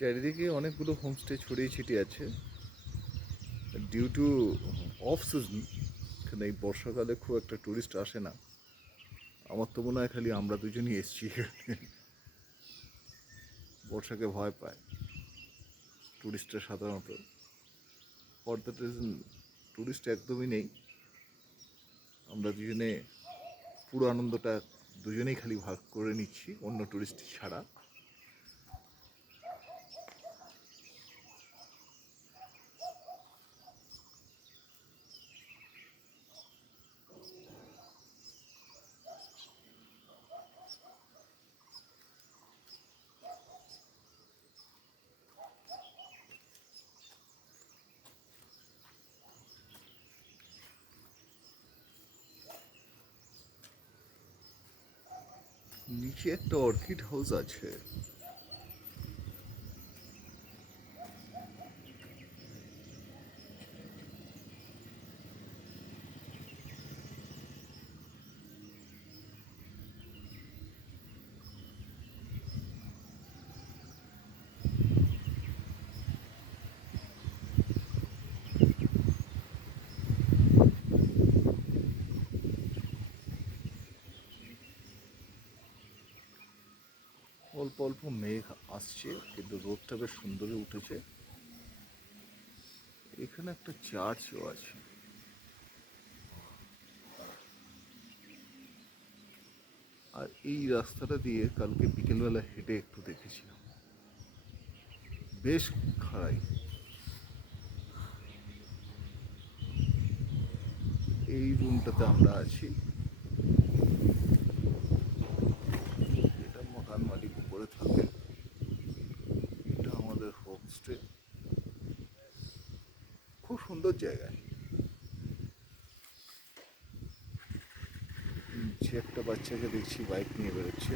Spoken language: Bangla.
চারিদিকে অনেকগুলো হোমস্টে ছড়িয়ে ছিটিয়ে আছে ডিউ টু অফ সিজন। এখানে এই বর্ষাকালে খুব একটা টুরিস্ট আসে না। আমার তো মনে হয় খালি আমরা দুজনই এসছি এখানে। বর্ষাকে ভয় পায় টুরিস্টরা সাধারণত। ফর দ্যাট রিজন টুরিস্ট একদমই নেই। আমরা দুজনে পুরো আনন্দটা দুজনেই খালি ভাগ করে নিচ্ছি, অন্য টুরিস্ট ছাড়া। নিচে একটা অর্কিড হাউস আছে। অল্প অল্প মেঘ আসছে, কিন্তু রোদটা বেশ সুন্দরই উঠেছে। এখানে একটা চার্চও আছে। আর এই রাস্তাটা দিয়ে কালকে বিকেলবেলা হেঁটে একটু দেখেছিলাম, বেশ খাড়াই। এই রুমটাতে আমরা আছি। এটা মকান মালিক উপরে থাকে, এটা আমাদের হোমস্টে। খুব সুন্দর জায়গায়। যে একটা বাচ্চাকে দেখছি বাইক নিয়ে বেরোচ্ছে।